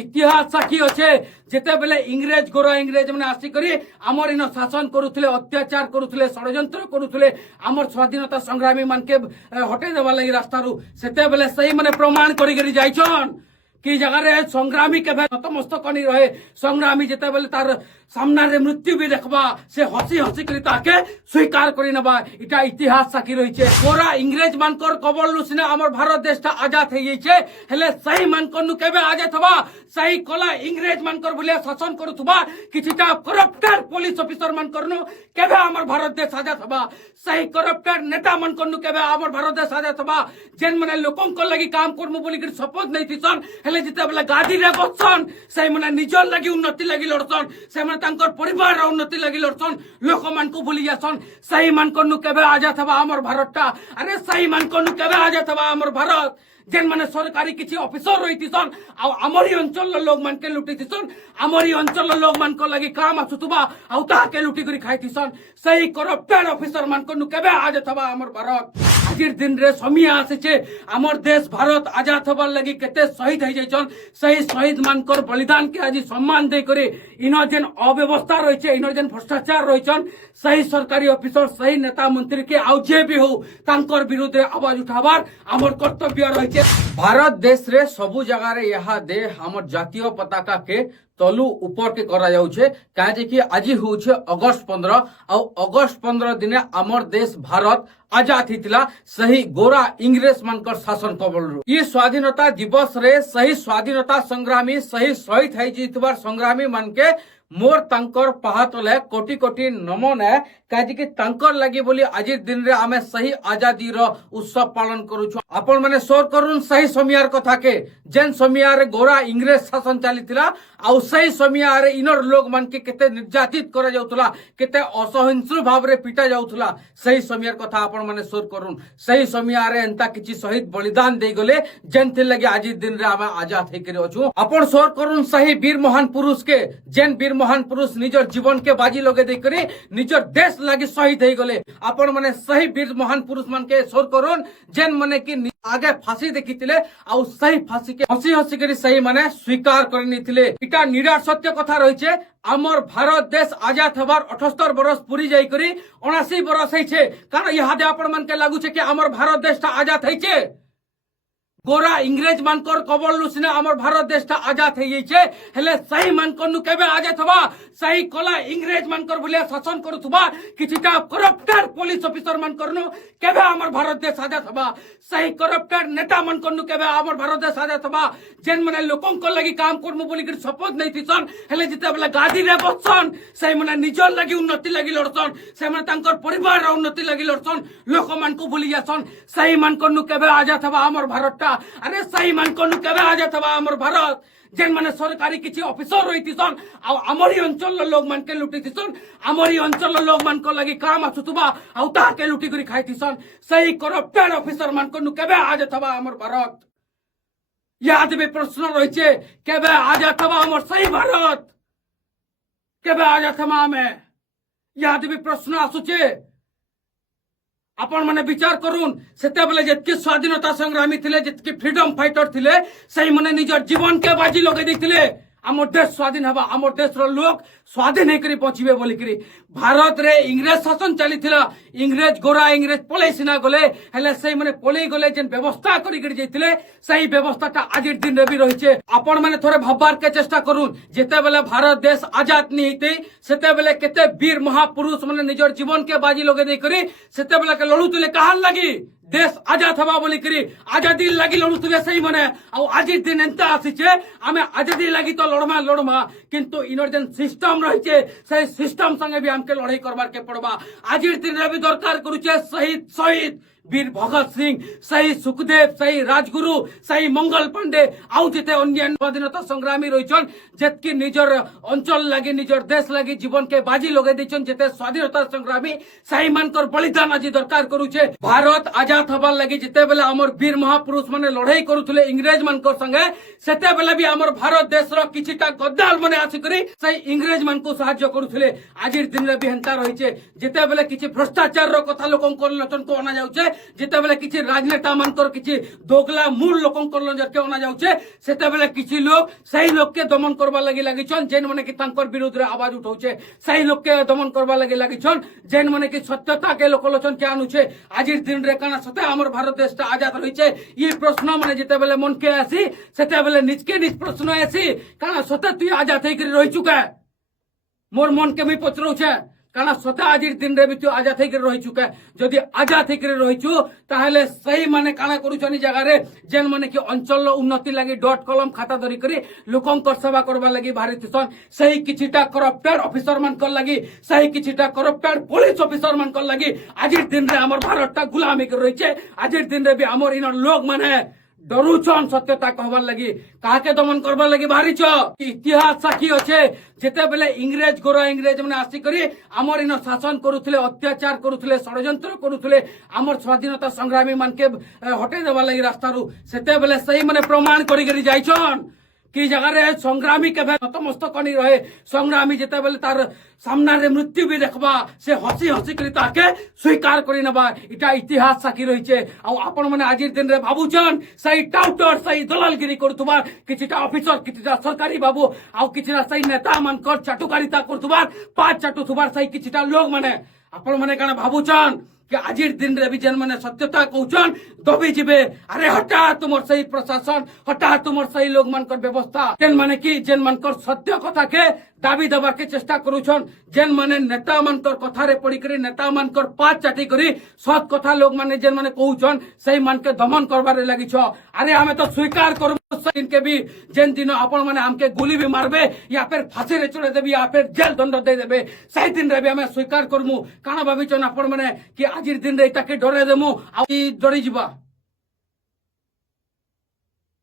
इतिहास साक्षी अच्छे जिते बेले इंग्रेज गोरा इंग्रेज मैंने आसिक आमर इन शासन करुले अत्याचार करुले षड्यंत्र करुले आमर स्वाधीनता संग्रामी मान के हटे देवा लगी रास्ता से बेले सही मैंने प्रमाण कर जाइछन कि जगह संग्रामी के नतमस्तक नहीं रहे संग्रामी जिते बेले तार सामना रे मृत्यु भी देखबा से हसी हसी करी ताके स्वीकार करी नबा इटा इतिहास साक्षी रही छे गोरा इंग्रेज मानकर कबल लु सिना हमर भारत देशटा आजाद हो जाइछे हेले सही मानकर नु केबे आजाद हबा सही कला इंग्रेज मानकर बोले शासन करूथबा किछिटा करप्टेड पुलिस ऑफिसर मानकर नु केबे हमर भारत देश आजाद हबा सही करप्टेड नेता मानकर नु केबे हमर भारत देश आजाद हबा जेन माने लोकन को लगी काम करमु बोली कि शपथ नहीं थिसन हेले जिते बेले गादी रे बसन सही माने निजर लगी उन्नति लगी लड़सन से माने तांकर परिवार रा उन्नति लगी लड़सन लोक मान को भूली जासन सही मानकर नु केबे आजाद हबा हमर भारतटा अरे सही मानकर नु केबे आजाद हबा हमर भारत जेन माने सरकारी किछि ऑफिसर रहितिसन आ हमरी अंचल लोग मान के लुटितिसन हमरी अंचल लोग मान को लगी काम आसुतबा आ ता के लुटी करी खाइतिसन सही करप्टेड ऑफिसर मान को नु केबे आजाद हबा हमर भारत आजिर दिन रे समिया आसेछे हमर देश भारत आजाद हबार लगी केते शहीद हो जाइछन सही शहीद मानकर बलिदान के आज सम्मान दे करे इन जेन अव्यवस्था रहिछे इन जेन भ्रष्टाचार रहिछन सही सरकारी ऑफिसर सही नेता मंत्री के आउ जे भी हो तांकर विरुद्ध आवाज उठाबार हमर कर्तव्य रहिछे भारत देश रे सबु जगह रे यहा दे हमर जातीय पताका के तलु ऊपर के करा जाउछे काजे कि आज होउछे अगस्त 15 आ अगस्त 15 दिने हमर देश भारत आजाद हितला सही गोरा इंग्रेज मानकर शासन कबल रु ये स्वाधीनता दिवस रे सही स्वाधीनता संग्रामी सही शहीद है जितबार संग्रामी मान के मोर तांकर पहातले कोटि कोटि नमन है काजे कि तांकर लागि बोली आजिर दिन रे आमे सही आजादी रो उत्सव पालन करूछु आपण माने सोर करून सही समियार कथा के जेन समियार गोरा इंग्रेज शासन चलीतिला आ सही समियार इनर लोग मान के केते निर्यातित करा जाउतला केते असहिंसु भाव रे पिटा जाउतला सही समियार कथा आपण माने सोर करून सही समियार एंता किछि शहीद बलिदान दे गले जेन थे लगे आजिर दिन रे आमे आजाद हे करे अछु आपण सोर करून सही वीर महान पुरुष के जेन वीर महान पुरुष निजर जीवन के बाजी लगे दे करे निजर देश लगी शहीद हो गले आपण माने सही वीर महान पुरुष मान के सोर करून जेन माने कि आगे फांसी देखिथिले आ सही फांसी के हसी हसी करी सही माने स्वीकार करनिथिले इटा निराट सत्य कथा रहिछे हमर भारत देश आजाद हबार 78 बरस पूरी जाई करी 79 बरस होइछे कारण यहादे आपण मान के लागु छे कि हमर भारत देशटा आजाद होइछे गोरा इंग्रेज मानकर कबल लु सिना हमर भारत देशटा आजाद हो जाइछे हेले सही मानकर नु केबे आजाद हबा सही कला इंग्रेज मानकर बोले शासन करूथबा किछिटा करप्टेड पुलिस ऑफिसर मानकर नु केबे हमर भारत देश आजाद हबा सही करप्टेड नेता मानकर नु केबे हमर भारत देश आजाद हबा जेन माने लोकन को लगी काम करमु बोली कि शपथ नहीं थिसन हेले जिते बेला गादी रे बसन सही माने निजर लगी उन्नति लगी लड़सन से माने तांकर परिवार रा उन्नति लगी लड़सन लोक मान को भूली जासन सही मानकर नु केबे आजाद हबा हमर भारतटा अरे सही मानकर नु केबे आजाद हबा हमर भारत जेन माने सरकारी किछि ऑफिसर रहितिसन आ हमरी अंचल लोग मान के लुटितिसन हमरी अंचल लोग मान को लगी काम आसुतबा आ ता के लुटी करी खाइतिसन सही करप्टेड ऑफिसर मान को नु केबे आजाद हबा हमर भारत याद में प्रश्न रहिछे केबे आजाद हबा हमर सही भारत केबे आजाद हबा हमें याद में प्रश्न आसुचे आपण माने विचार करून सेते बेले जतके स्वाधीनता संग्रामी थिले जतके फ्रीडम फाइटर थिले सही माने निजर जीवन के बाजी लगे दिथिले हमर देश स्वाधीन हबा हमर देश रो लोग स्वाधीन हे करी पहुंचबे बोली करी भारत रे इंग्रेज शासन चलीथिला इंग्रेज गोरा इंग्रेज पले सिना गले हेले सही माने पले गले जेन व्यवस्था करी करी जैथिले सही व्यवस्थाटा आजिर दिन रे भी रहिछे आपण माने थोड़े भाबबार के चेष्टा करून जेते बेले भारत देश आजाद नि हेते सेते बेले केते वीर महापुरुष माने निजर जीवन के बाजी लगे दे करी सेते बेले के लड़ुतले कहां लगी देश आजाद हबा बोली करी आजादी लगी लड़ुतबे सही माने आ आज दिन एंता आसीचे आमे आजादी लगी तो लड़मा किंतु इनर जेन सिस्टम रहिचे सही सिस्टम संगे भी हमके लड़ाई करबार के पड़बा आज दिन रे भी दरकार करूचे शहीद वीर भगत सिंह सही सुखदेव सही राजगुरु सही मंगल पांडे आउ जेते अन्य स्वाधीनता संग्रामी रहिछन जेतकी निजर अंचल लागि निजर देश लागि जीवन के बाजी लगे दिछन जेते स्वाधीनता संग्रामी सही मानकर बलिदान आज दरकार करूचे भारत आजाद हबार लागि जेते बेला हमर वीर महापुरुष माने लड़ाई करूथले इंग्रेज मानकर संगे सेते बेला भी हमर भारत देश रो किछिटा गद्दार माने आसी करी सही इंग्रेज मान को सहायता करूथले आजिर दिन रे भी हेंता रहिचे जेते बेला किछि भ्रष्टाचार रो कथा लोकन को लोचन को आना जाउचे जिते बेले किसी राजनेता मानकर किसी दोगला मूल लोकंकर नजर के अना जाउछे सेते बेले किसी लोग सही लोग के दमन करबा लगी लागिछन जेन माने कि तांकर विरुद्ध रे आवाज उठाउछे सही लोग के दमन करबा लगी लागिछन जेन माने कि सत्यता के लोकलोचन के आनुछे आजिर दिन रे काना सते हमर भारत देशटा आजाद रहिछे ये प्रश्न माने जिते बेले मन के आसी सेते बेले निज के निज प्रश्न आसी काना सते तू आजाद हेकरी रहि चुका मोर मन के मी पचरौछे काना सते आजिर दिन रे भी तू आजाद हेकरी रहि चुका जदि आजाद हेकरी रहिछु ताहले सही माने काना करूछनी जगह रे जेन माने कि अंचल उन्नति लागि डॉट कलम खाता धरि करी लोकंकर सेवा करबा लागि भारतीय सही किछिटा करप्टेड ऑफिसर मान कर लागि सही किछिटा करप्टेड पुलिस ऑफिसर मान कर लागि आजिर दिन रे हमर भारतटा गुलामी कर रहिछे आजिर दिन रे भी हमर इन लोग माने डरुछन सत्यता कहबार लगी काके दमन करबार लगी बाहरीछ इतिहास साक्षी अच्छे जेते बेले इंग्रेज गोरा इंग्रेज माने आसी करी हमर इन शासन करूथिले अत्याचार करूथिले षडयंत्र करूथिले हमर स्वाधीनता संग्रामी मान के हटे देबा लगी रास्तारू सेते बेले सही माने प्रमाण करी करी जाइछन कि जगह रे संग्रामी के नतमस्तक नहीं रहे संग्रामी जेते बेले तार सामना रे मृत्यु भी देखबा से हसी हसी करी ताके स्वीकार करी नबा इटा इतिहास साक्षी रहिछे आ आपण माने आजिर दिन रे भाबुछन सही टाउटर सही दलालगिरी करतुबार किछिटा ऑफिसर किछिटा सरकारी बाबू आ किछिटा सही नेता मान कर चाटुकारिता करतुबार पांच चाटुथुबार सही किछिटा लोग माने आपण माने काना भाबुछन कि आजिर दिन रे भी जेन माने सत्यता कहउछन दबी जिबे अरे हटा तुमर सही प्रशासन हटा तुमर सही लोग मानकर व्यवस्था जेन माने कि जेन मानकर सत्य कथा के दाबी दबा के चेष्टा करूछन जेन माने नेता मानकर कथा रे पड़ी करी नेता मानकर पांच चाटी करी सत कथा लोग माने जेन माने कहउछन सही मान के दमन करबारे लागि छ अरे हमें तो स्वीकार करू दिन के भी जेन दिन आपण माने हमके गोली भी मारबे या फिर फांसी रे चढ़े देबे या फिर जेल दंड दे देबे सही दिन रे भी हमें स्वीकार करमु काना भाबिछन आपण माने कि आजिर दिन रे ताके डरे देमु आ डरी जिबा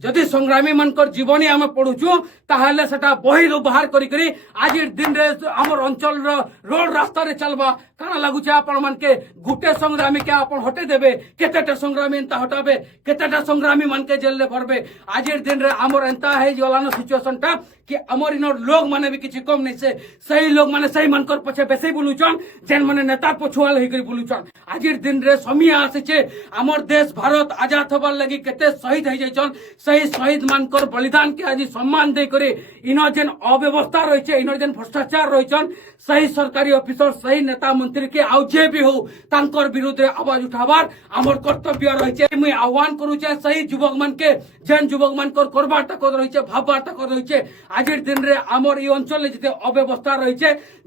जदि संग्रामी मानकर जीवनी आम पढ़ुचु ताहले सेटा बही बाहर करी आजिर दिन रे हमर अंचल रोड रास्ता रे चलबा काना लागुचे आपण मान के गुटे संग्रामी के आपण हटे देबे केतेटा संग्रामी एंता हटाबे केतेटा संग्रामी मान के जेल रे भरबे आजिर दिन रे हमर एंता है जलानो सिचुएशन टा कि हमर इन लोग माने भी किछि कम नहीं से सही लोग माने सही मानकर पछे बेसी बुलुचन जेन माने नेता पछुआल होई करी बुलुचन आजिर दिन रे समय आसे हमर देश भारत आजाद होबार लगी केते शहीद हो जाइछन सही शहीद मानकर बलिदान के आज सम्मान दे करे इन जेन अव्यवस्था रही इन जेन भ्रष्टाचार रही सही सरकारी ऑफिसर सही नेता मंत्री के आउ जे भी हो तांकर विरुद्ध आवाज उठाबार हमर कर्तव्य रही मुई आह्वान करूचे सही युवक मान के जेन युवक मान करबार तक रही भाबबार तक रही आजिर दिन रे हमर ई अंचल जते अव्यवस्था रही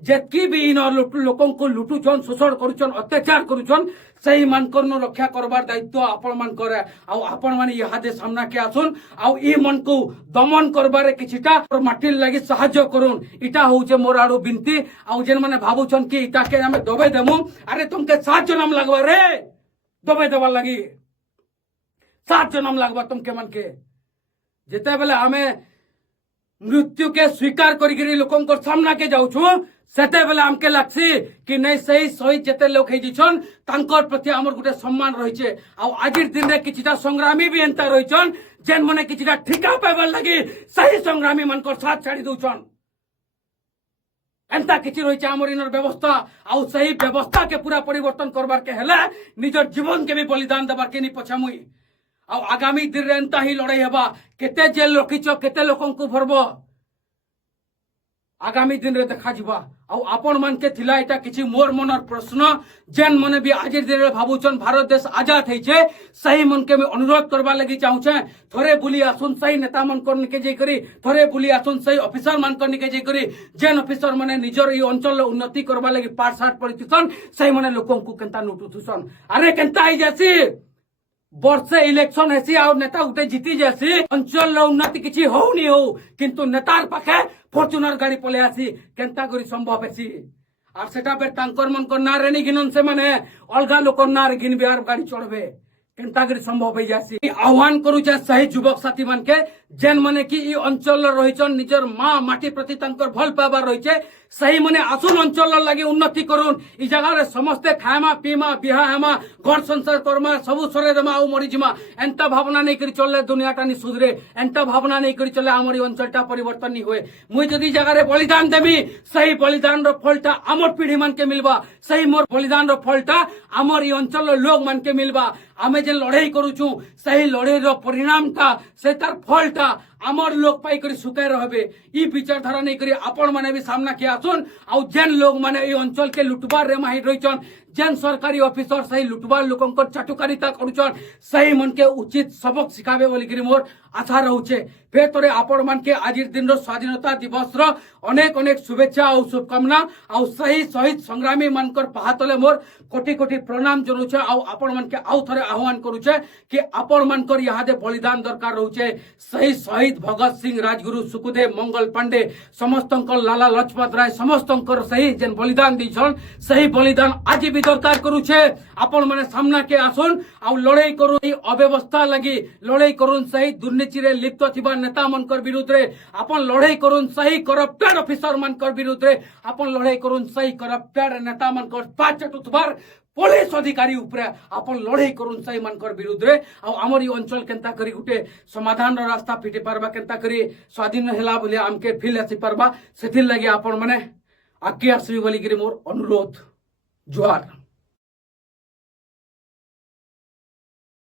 जेतकी भी इन लोकन को लुटुछन शोषण करूछन अत्याचार करूछन सही मानकर न रक्षा करबार दायित्व आपण मान करे आ आपण माने इहादे सामना के आसुन आ ई मन को दमन करबारे किछिटा माटिर लागि सहाय्य करून इटा होउचे मोर आडू बिनती आ जेन माने भाबुछन कि इटा के हमें दबे देमु अरे तुमके 7 जन्म लागबा रे दबे देबा लागि 7 जन्म लागबा तुमके मन के जेते बेले हमें मृत्यु के स्वीकार करी लोकंकर सामना के जाउछु सेते बेले हमके लागसी कि नहीं सही शहीद जेते लोग हे दिछन तांकर प्रति हमर गुटे सम्मान रहिछे आ आजिर दिन रे किछिटा संग्रामी भी एंता रहिछन जेन माने किछिटा ठिका पाइबार लागि सही संग्रामी मानकर साथ छाड़ी दउछन एंता किछि रहिछे हमर इनर व्यवस्था आ सही व्यवस्था के पूरा परिवर्तन करबार के हेले निजर जीवन के भी बलिदान देबार के नि पछामुई आ आगामी दिन रे एंता ही लड़ाई हेबा केते जेल रखिछ केते लोकन को भरबो आगामी दिन रे देखा जिबा आ आपण मान के थिला एटा किछि मोर मनर प्रश्न जेन मने भी आजिर दिन रे भाबुचन भारत देश आजाद हेछे सही मन के मैं अनुरोध करबा लगी चाहू छे थोरे बुली आसुन सही नेता मन कर निके जे करी थोरे बुली आसुन सही ऑफिसर मान कर निके जे करी जेन ऑफिसर माने निजर ई अंचल उन्नति करबा लगी पाठ साठ पढ़ितसन सही माने लोकन को केनता नोटुथुसन अरे केनता आई जासी वर्षे इलेक्शन हेसी और नेता उठे जीती जैसी अंचल उन्नति किछि हो नहीं हो किंतु नेतार पाखे फॉर्च्यूनर गाड़ी पले आसी केनता करी संभव हेसी और सेटा पे तांकर मन को नारे नि गिनन से माने अलगा लोकर नारे गिन बिहार गाड़ी चढ़बे केनता करी संभव हो जासी आह्वान करू जे सही युवक साथी मान के जेन माने कि ई अंचल रहिचन निजर मां माटी प्रति तांकर भल पाबार रहिचे सही मने आसुन अंचल लगे उन्नति करुन इ जगह रे समस्ते खाएमा पीमा बिहा हेमा घर संसार करमा सबु सरे देमा आउ मरिजिमा एंता भावना नहीं करी चलले दुनियाटा नि सुधरे एंता भावना नहीं करी चलले आमर अंचलटा परिवर्तन नहीं हुए मुई जदी जगह रे बलिदान देबी सही बलिदान रो फलटा आमर पीढ़ी मान के मिलबा सही मोर बलिदान रो फलटा आमर इ अंचल रो लोग मान के मिलबा आमे जे लड़ाई करूछु सही लड़ाई रो परिणामटा से तार फलटा आमर लोग पाई करी सुखाई रहबे इ विचारधारा नहीं करी आपण माने भी सामना के आसुन आउ जेन लोग माने इ अंचल के लुटबार रे माहिर रहिचन जेन सरकारी ऑफिसर सही लुटबार लोकंकर चाटुकारिता करूचन सही मन के उचित सबक सिखाबे बोली करी मोर आशा रहउछे फेर तोरे आपण मान के आजिर दिन रो स्वाधीनता दिवस रो अनेक अनेक शुभेच्छा और शुभकामना आउ सही शहीद संग्रामी मानकर पाहातले मोर कोटि कोटि प्रणाम जनुछे आउ आपण मान के आउ थरे आह्वान करूछे कि आपण मानकर यहादे बलिदान दरकार रहउछे सही शहीद भगत सिंह राजगुरु सुखदेव मंगल पांडे समस्तंकर लाला लजपत राय समस्तंकर सही जेन बलिदान दिछन सही बलिदान आज भी दरकार करूछे आपण माने सामना के आसुन आउ लड़ाई करू अव्यवस्था लगी लड़ाई करून सही दुर्नीति रे लिप्त थिबा नेता मनकर विरुद्ध रे आपण लड़ाई करून सही करप्टेड ऑफिसर मनकर विरुद्ध रे आपण लड़ाई करून सही करप्टेड नेता मनकर पाचट उतबार पुलिस अधिकारी उपरे आपण लड़ाई करूं सही मानकर विरुद्ध रे आमर इ अंचल केंता करी गुटे समाधान रो रास्ता फिटी पारबा केंता करी स्वाधीन हेला बोले आमके फील आसी पारबा सेथिर लागि आपण माने आके आसबी बोली करी मोर अनुरोध जुहार।